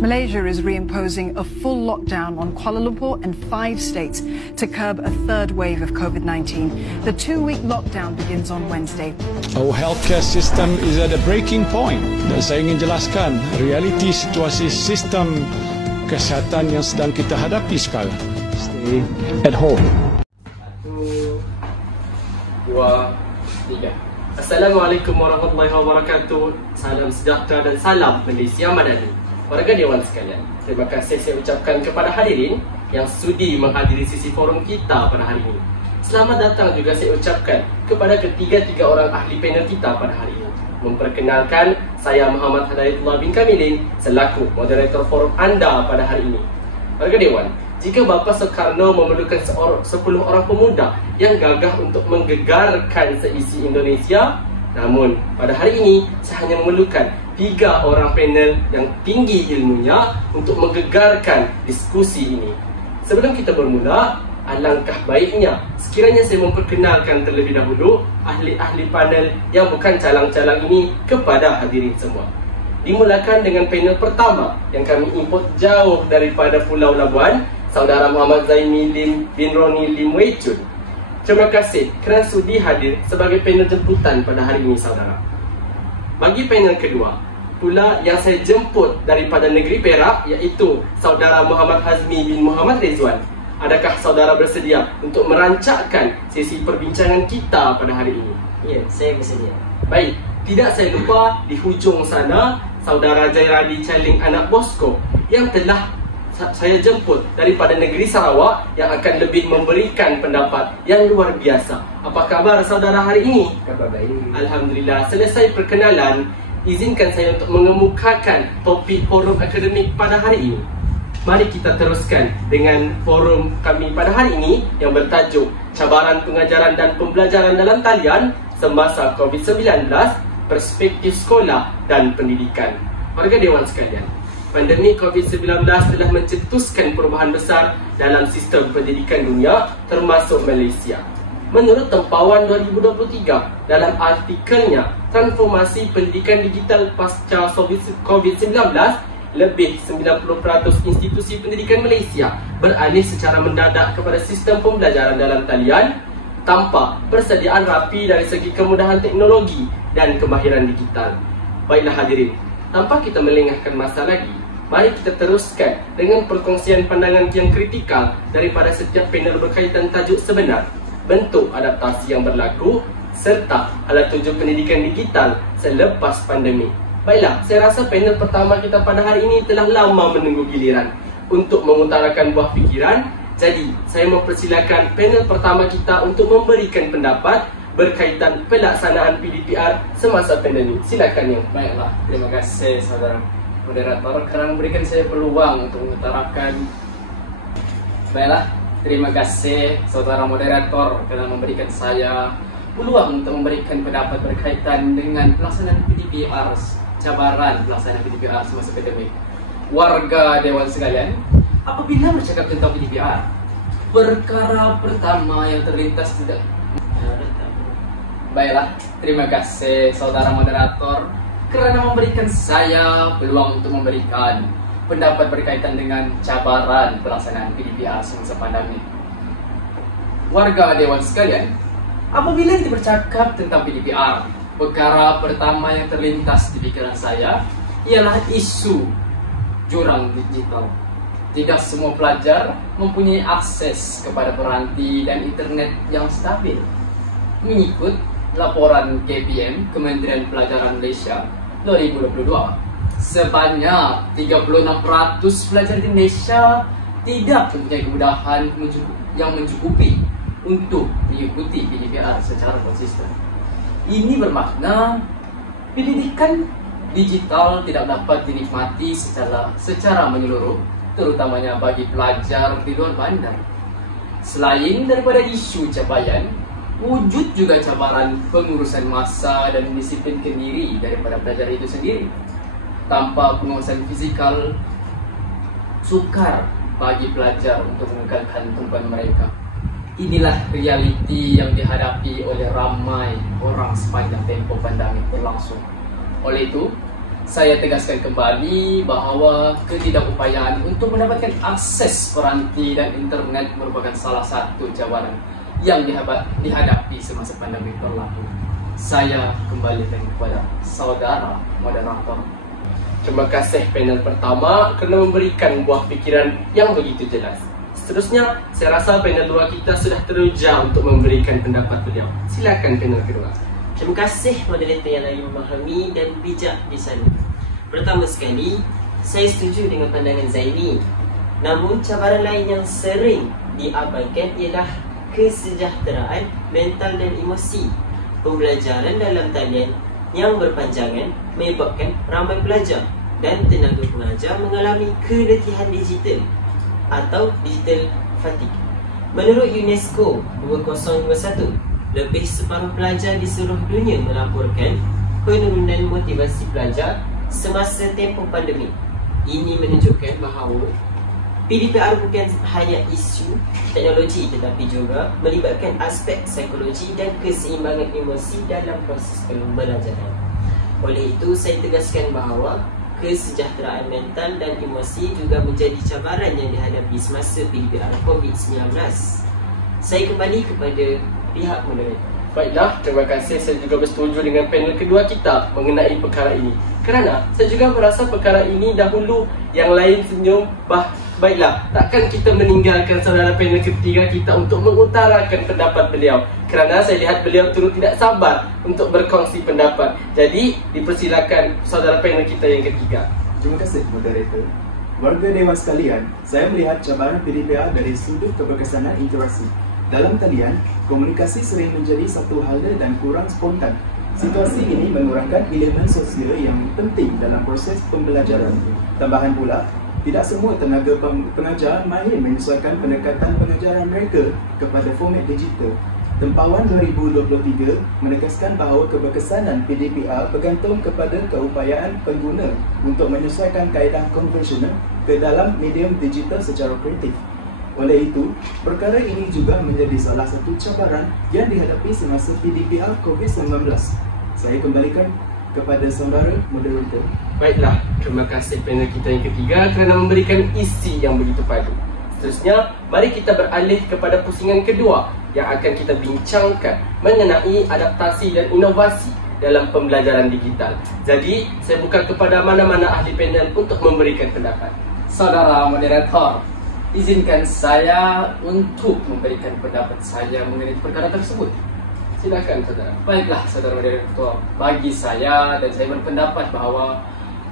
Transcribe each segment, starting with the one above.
Malaysia is reimposing a full lockdown on Kuala Lumpur and 5 states to curb a third wave of COVID-19. The 2-week lockdown begins on Wednesday. Our healthcare system is at a breaking point. Dan saya ingin jelaskan realiti situasi sistem kesihatan yang sedang kita hadapi sekarang. Stay at home. 1, 2, 3. Assalamualaikum warahmatullahi wabarakatuh. Salam sejahtera dan salam Malaysia Madani. Warga Dewan sekalian, terima kasih saya ucapkan kepada hadirin yang sudi menghadiri sesi forum kita pada hari ini. Selamat datang juga saya ucapkan kepada ketiga-tiga orang ahli panel kita pada hari ini. Memperkenalkan, saya Muhammad Hidayatullah bin Kamilin selaku moderator forum anda pada hari ini. Warga Dewan, jika Bapa Soekarno memerlukan 10 orang pemuda yang gagah untuk menggegarkan seisi Indonesia, namun pada hari ini saya hanya memerlukan 3 orang panel yang tinggi ilmunya untuk menggegarkan diskusi ini. Sebelum kita bermula, alangkah baiknya sekiranya saya memperkenalkan terlebih dahulu ahli-ahli panel yang bukan calang-calang ini kepada hadirin semua. Dimulakan dengan panel pertama yang kami import jauh daripada Pulau Labuan, Saudara Muhammad Zaini Lim bin Roni Lim Wei Chun. Terima kasih kerana sudi hadir sebagai panel jemputan pada hari ini, saudara. Bagi panel kedua pula yang saya jemput daripada negeri Perak, iaitu Saudara Muhammad Hazmi bin Muhammad Rizwan. Adakah saudara bersedia untuk merancangkan sesi perbincangan kita pada hari ini? Ya, saya bersedia. Baik, tidak saya lupa di hujung sana Saudara Jairadi Caling anak Bosco yang telah saya jemput daripada negeri Sarawak yang akan lebih memberikan pendapat yang luar biasa. Apa khabar saudara hari ini? Khabar baik. Alhamdulillah. Selesai perkenalan, izinkan saya untuk mengemukakan topik forum akademik pada hari ini. Mari kita teruskan dengan forum kami pada hari ini yang bertajuk Cabaran Pengajaran dan Pembelajaran dalam Talian Semasa COVID-19, Perspektif Sekolah dan Pendidikan. Warga Dewan sekalian, pandemik COVID-19 telah mencetuskan perubahan besar dalam sistem pendidikan dunia termasuk Malaysia. Menurut Tempawan 2023, dalam artikelnya Transformasi Pendidikan Digital Pasca COVID-19, lebih 90% institusi pendidikan Malaysia beralih secara mendadak kepada sistem pembelajaran dalam talian tanpa persediaan rapi dari segi kemudahan teknologi dan kemahiran digital. Baiklah hadirin, tanpa kita melengahkan masa lagi, mari kita teruskan dengan perkongsian pandangan yang kritikal daripada setiap panel berkaitan tajuk sebenar, bentuk adaptasi yang berlaku serta alat tuju pendidikan digital selepas pandemik. Baiklah, saya rasa panel pertama kita pada hari ini telah lama menunggu giliran untuk mengutarakan buah fikiran. Jadi, saya mempersilakan panel pertama kita untuk memberikan pendapat berkaitan pelaksanaan PDPR semasa pandemik. Silakan yang. Baiklah, terima kasih saudara moderator kerana memberikan saya peluang untuk mengutarakan. Baiklah, terima kasih saudara moderator kerana memberikan saya peluang untuk memberikan pendapat berkaitan dengan pelaksanaan PDPR, cabaran pelaksanaan PDPR semasa pandemik. Warga Dewan sekalian, apabila bercakap tentang PDPR, perkara pertama yang terlintas tidak. Baiklah, terima kasih saudara moderator kerana memberikan saya peluang untuk memberikan pendapat berkaitan dengan cabaran pelaksanaan PDPR semasa pandemik. Warga Dewan sekalian, apabila kita bercakap tentang PDPR, perkara pertama yang terlintas di fikiran saya ialah isu jurang digital. Tidak semua pelajar mempunyai akses kepada peranti dan internet yang stabil. Mengikut laporan KPM Kementerian Pelajaran Malaysia 2022, sebanyak 36% pelajar di Malaysia tidak mempunyai kemudahan yang mencukupi untuk mengikuti PDPR secara konsisten. Ini bermakna pendidikan digital tidak dapat dinikmati secara menyeluruh, terutamanya bagi pelajar di luar bandar. Selain daripada isu capaian, wujud juga cabaran pengurusan masa dan disiplinkan diri daripada pelajar itu sendiri. Tanpa penguasaan fizikal, sukar bagi pelajar untuk mengekalkan tumpuan mereka. Inilah realiti yang dihadapi oleh ramai orang sepanjang tempoh pandemik berlangsung. Oleh itu, saya tegaskan kembali bahawa ketidakupayaan untuk mendapatkan akses peranti dan internet merupakan salah satu cabaran yang dihadapi semasa pandemik berlaku. Saya kembalikan kepada saudara moderator. Terima kasih panel pertama kerana memberikan buah fikiran yang begitu jelas. Seterusnya, saya rasa panel dua kita sudah teruja untuk memberikan pendapat beliau. Silakan panel kedua. Terima kasih moderator yang lagi memahami dan bijak di sana. Pertama sekali, saya setuju dengan pandangan Zaini. Namun, cabaran lain yang sering diabaikan ialah kesejahteraan mental dan emosi. Pembelajaran dalam talian yang berpanjangan menyebabkan ramai pelajar dan tenaga pengajar mengalami keletihan digital atau digital fatigue. Menurut UNESCO 2021, lebih separuh pelajar di seluruh dunia melaporkan penurunan motivasi pelajar semasa tempoh pandemik. Ini menunjukkan bahawa PDPR bukan hanya isu teknologi tetapi juga melibatkan aspek psikologi dan keseimbangan emosi dalam proses pembelajaran. Oleh itu, saya tegaskan bahawa kesejahteraan mental dan emosi juga menjadi cabaran yang dihadapi semasa PDPR COVID-19. Saya kembali kepada pihak moderator. Baiklah, terima kasih. Saya juga bersetuju dengan panel kedua kita mengenai perkara ini. Kerana saya juga merasa perkara ini dahulu yang lain senyum. Baiklah, takkan kita meninggalkan saudara panel ketiga kita untuk mengutarakan pendapat beliau. Kerana saya lihat beliau turut tidak sabar untuk berkongsi pendapat. Jadi, dipersilakan saudara panel kita yang ketiga. Terima kasih moderator. Warga Dewan sekalian, saya melihat cabaran PDPR dari sudut keberkesanan interaksi. Dalam talian, komunikasi sering menjadi satu halda dan kurang spontan. Situasi ini mengurangkan elemen sosial yang penting dalam proses pembelajaran. Tambahan pula, tidak semua tenaga pengajar mahir menyesuaikan pendekatan pengajaran mereka kepada format digital. Tempawan 2023 menegaskan bahawa keberkesanan PDPR bergantung kepada keupayaan pengguna untuk menyesuaikan kaedah konvensional ke dalam medium digital secara kreatif. Oleh itu, perkara ini juga menjadi salah satu cabaran yang dihadapi semasa PDPR COVID-19. Saya kembalikan kepada saudara moderator. Baiklah, terima kasih panel kita yang ketiga kerana memberikan isi yang begitu padu. Seterusnya, mari kita beralih kepada pusingan kedua yang akan kita bincangkan mengenai adaptasi dan inovasi dalam pembelajaran digital. Jadi, saya buka kepada mana-mana ahli panel untuk memberikan pendapat. Saudara moderator, izinkan saya untuk memberikan pendapat saya mengenai perkara tersebut. Silakan saudara. Baiklah saudara moderator, bagi saya dan saya berpendapat bahawa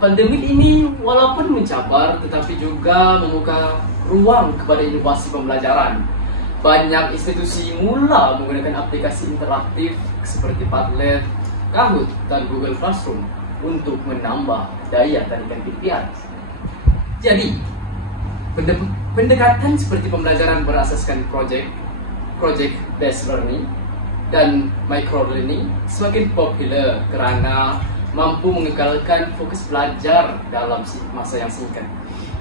pandemik ini walaupun mencabar tetapi juga membuka ruang kepada inovasi pembelajaran. Banyak institusi mula menggunakan aplikasi interaktif seperti Padlet, Kahoot dan Google Classroom untuk menambah daya tarikan PDPR. Jadi, pendekatan seperti pembelajaran berasaskan project based learning dan micro learning semakin popular kerana mampu mengekalkan fokus belajar dalam masa yang singkat.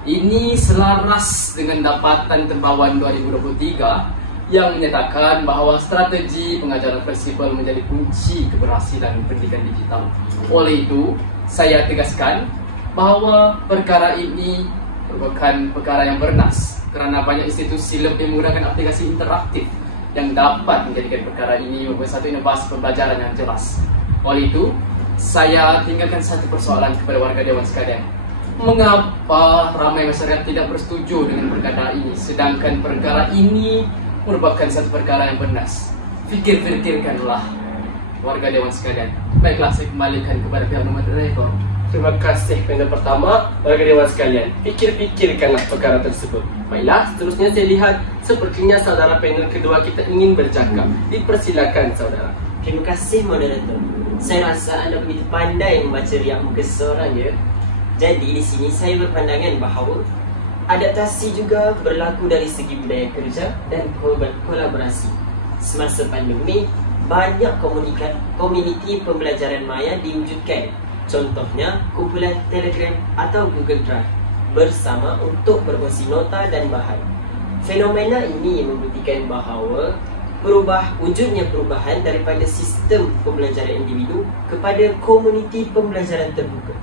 Ini selaras dengan dapatan Tempawan 2023 yang menyatakan bahawa strategi pengajaran fleksibel menjadi kunci keberhasilan pendidikan digital. Oleh itu, saya tegaskan bahawa perkara ini merupakan perkara yang bernas kerana banyak institusi lebih menggunakan aplikasi interaktif yang dapat menjadikan perkara ini merupakan satu inovasi pembelajaran yang jelas. Oleh itu, saya tinggalkan satu persoalan kepada warga Dewan sekalian. Mengapa ramai masyarakat tidak bersetuju dengan perkara ini sedangkan perkara ini merupakan satu perkara yang bernas? Fikir-fikirkanlah warga Dewan sekalian. Baiklah, saya kembalikan kepada pihak moderator. Terima kasih panel pertama, warga Dewan sekalian. Fikir-fikirkanlah perkara tersebut. Baiklah, seterusnya saya lihat sepertinya saudara panel kedua kita ingin bercakap. Dipersilakan saudara. Terima kasih moderator. Saya rasa anda begitu pandai membaca riak muka seseorang ya. Jadi di sini saya berpandangan bahawa adaptasi juga berlaku dari segi budaya kerja dan kolaborasi. Semasa pandemik, banyak komuniti pembelajaran maya diwujudkan. Contohnya, kumpulan Telegram atau Google Drive bersama untuk berkongsi nota dan bahan. Fenomena ini membuktikan bahawa wujudnya perubahan daripada sistem pembelajaran individu kepada komuniti pembelajaran terbuka.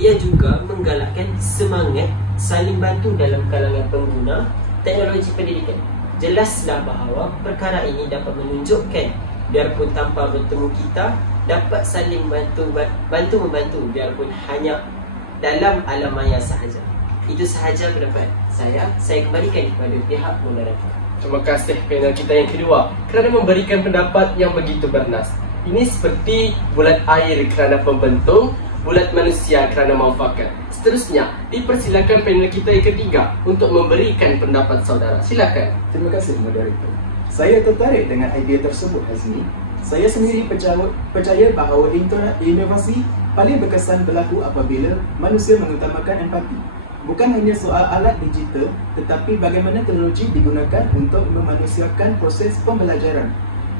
ia juga menggalakkan semangat saling bantu dalam kalangan pengguna teknologi pendidikan. Jelaslah bahawa perkara ini dapat menunjukkan biarpun tanpa bertemu kita dapat saling bantu-membantu biarpun hanya dalam alam maya sahaja. Itu sahaja pendapat saya. Saya kembalikan kepada pihak moderator. Terima kasih panel kita yang kedua kerana memberikan pendapat yang begitu bernas. Ini seperti bulat air kerana pembentung, bulat manusia kerana muafakat. Seterusnya, dipersilakan panel kita yang ketiga untuk memberikan pendapat saudara. Silakan. Terima kasih moderator. Saya tertarik dengan idea tersebut, Hazmi. Saya sendiri percaya bahawa inovasi paling berkesan berlaku apabila manusia mengutamakan empati. Bukan hanya soal alat digital, tetapi bagaimana teknologi digunakan untuk memanusiakan proses pembelajaran.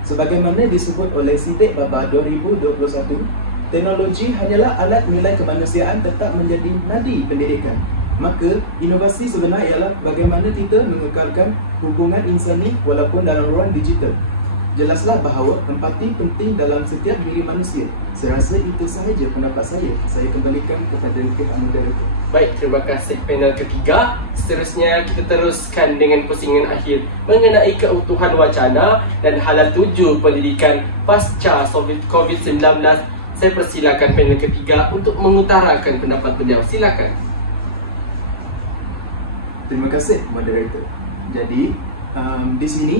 Sebagaimana disebut oleh Siddiq Baba 2021, teknologi hanyalah alat nilai kemanusiaan tetap menjadi nadi pendidikan. Maka, inovasi sebenar ialah bagaimana kita mengekalkan hubungan insani walaupun dalam ruang digital. Jelaslah bahawa empati penting dalam setiap diri manusia. Saya rasa itu sahaja pendapat saya. Saya kembalikan kepada pihak moderator. Baik, terima kasih panel ketiga. Seterusnya kita teruskan dengan pusingan akhir mengenai keutuhan wacana dan hala tuju pendidikan pasca COVID-19. Saya persilakan panel ketiga untuk mengutarakan pendapat beliau. Silakan. Terima kasih moderator. Jadi, di sini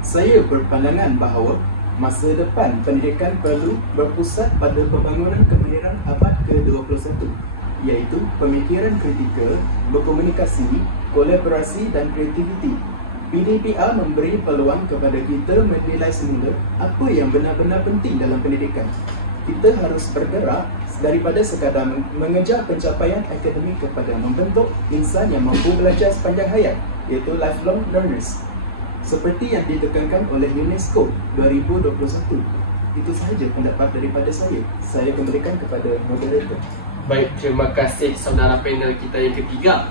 saya berpandangan bahawa masa depan pendidikan perlu berpusat pada pembangunan kemahiran abad ke-21, iaitu pemikiran kritikal, berkomunikasi, kolaborasi dan kreativiti. PDPR memberi peluang kepada kita menilai semula apa yang benar-benar penting dalam pendidikan. Kita harus bergerak daripada sekadar mengejar pencapaian akademik kepada membentuk insan yang mampu belajar sepanjang hayat, iaitu lifelong learners, seperti yang ditekankan oleh UNESCO 2021. Itu sahaja pendapat daripada saya. Saya kembalikan kepada moderator. Baik, terima kasih saudara panel kita yang ketiga.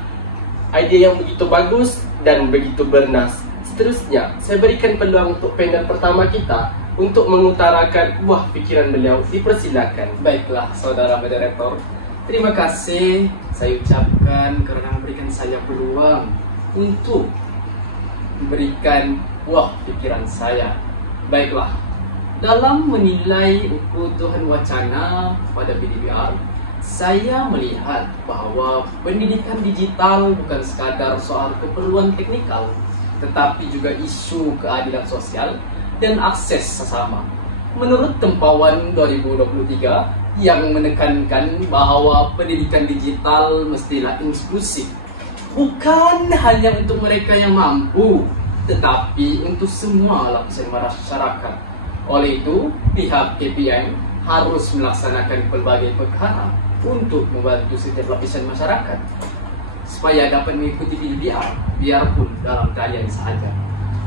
Idea yang begitu bagus dan begitu bernas. Seterusnya, saya berikan peluang untuk panel pertama kita untuk mengutarakan buah fikiran beliau. Dipersilakan. Baiklah saudara moderator, terima kasih saya ucapkan kerana memberikan saya peluang untuk memberikan buah fikiran saya. Baiklah, dalam menilai keutuhan wacana pada PDPR, saya melihat bahawa pendidikan digital bukan sekadar soal keperluan teknikal, tetapi juga isu keadilan sosial dan akses sesama. Menurut Tempawan 2023 yang menekankan bahawa pendidikan digital mestilah inklusif, bukan hanya untuk mereka yang mampu, tetapi untuk semua lapisan masyarakat. Oleh itu, pihak KPM harus melaksanakan pelbagai perkara untuk membantu setiap lapisan masyarakat supaya dapat mengikuti PDPR biarpun dalam keadaan sahaja.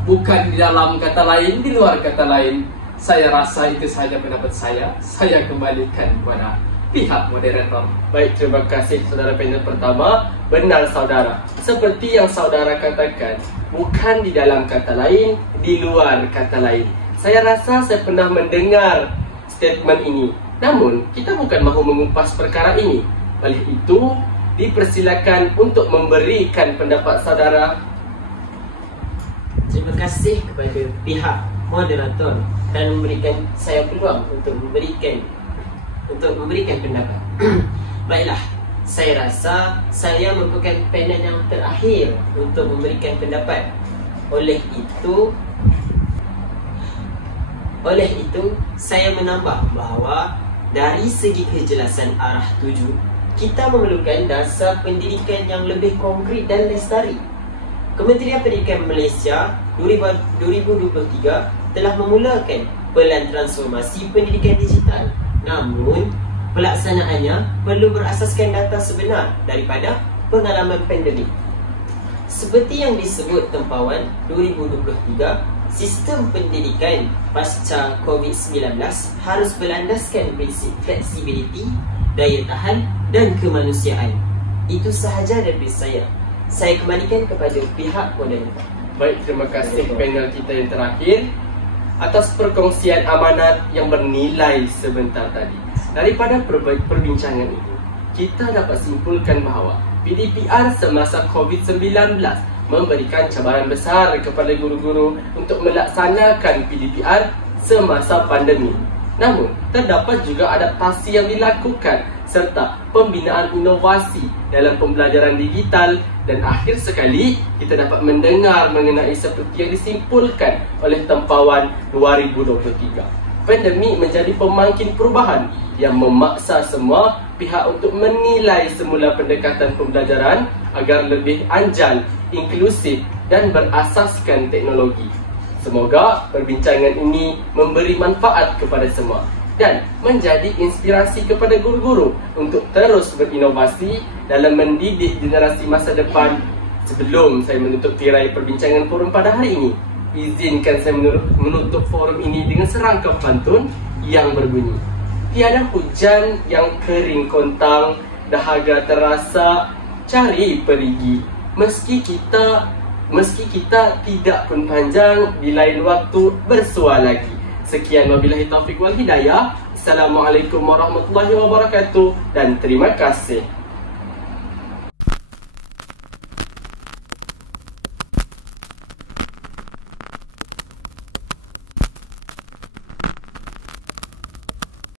Bukan di dalam kata lain, di luar kata lain. Saya rasa itu sahaja pendapat saya. Saya kembalikan kepada pihak moderator. Baik, terima kasih saudara panel pertama. Benar saudara, seperti yang saudara katakan, bukan di dalam kata lain, di luar kata lain. Saya rasa saya pernah mendengar statement ini. Namun, kita bukan mahu mengupas perkara ini. Oleh itu, dipersilakan untuk memberikan pendapat saudara. Terima kasih kepada pihak moderator dan memberikan saya peluang untuk memberikan pendapat. Baiklah, saya rasa saya merupakan panel yang terakhir untuk memberikan pendapat. Oleh itu, saya menambah bahawa dari segi kejelasan arah tuju, kita memerlukan dasar pendidikan yang lebih konkret dan lestari. Kementerian Pendidikan Malaysia 2023 telah memulakan pelan transformasi pendidikan digital. Namun, pelaksanaannya perlu berasaskan data sebenar daripada pengalaman pandemik. Seperti yang disebut Tempawan 2023, sistem pendidikan pasca COVID-19 harus berlandaskan prinsip fleksibiliti, daya tahan dan kemanusiaan. Itu sahaja dari saya. Saya kembalikan kepada pihak moderator. Baik, terima kasih panel kita yang terakhir atas perkongsian amanat yang bernilai sebentar tadi. Daripada perbincangan ini, kita dapat simpulkan bahawa PDPR semasa COVID-19 memberikan cabaran besar kepada guru-guru untuk melaksanakan PDPR semasa pandemik. Namun, terdapat juga adaptasi yang dilakukan serta pembinaan inovasi dalam pembelajaran digital, dan akhir sekali kita dapat mendengar mengenai seperti yang disimpulkan oleh tempawan 2023. Pandemik menjadi pemangkin perubahan yang memaksa semua pihak untuk menilai semula pendekatan pembelajaran agar lebih anjal, inklusif dan berasaskan teknologi. Semoga perbincangan ini memberi manfaat kepada semua dan menjadi inspirasi kepada guru-guru untuk terus berinovasi dalam mendidik generasi masa depan. Sebelum saya menutup tirai perbincangan forum pada hari ini, izinkan saya menutup forum ini dengan serangkap pantun yang berbunyi: tiada hujan yang kering kontang, dahaga terasa cari perigi. Meski kita tidak pun panjang, di lain waktu bersua lagi. Sekian, wabillahi taufiq wal hidayah. Assalamualaikum warahmatullahi wabarakatuh dan terima kasih.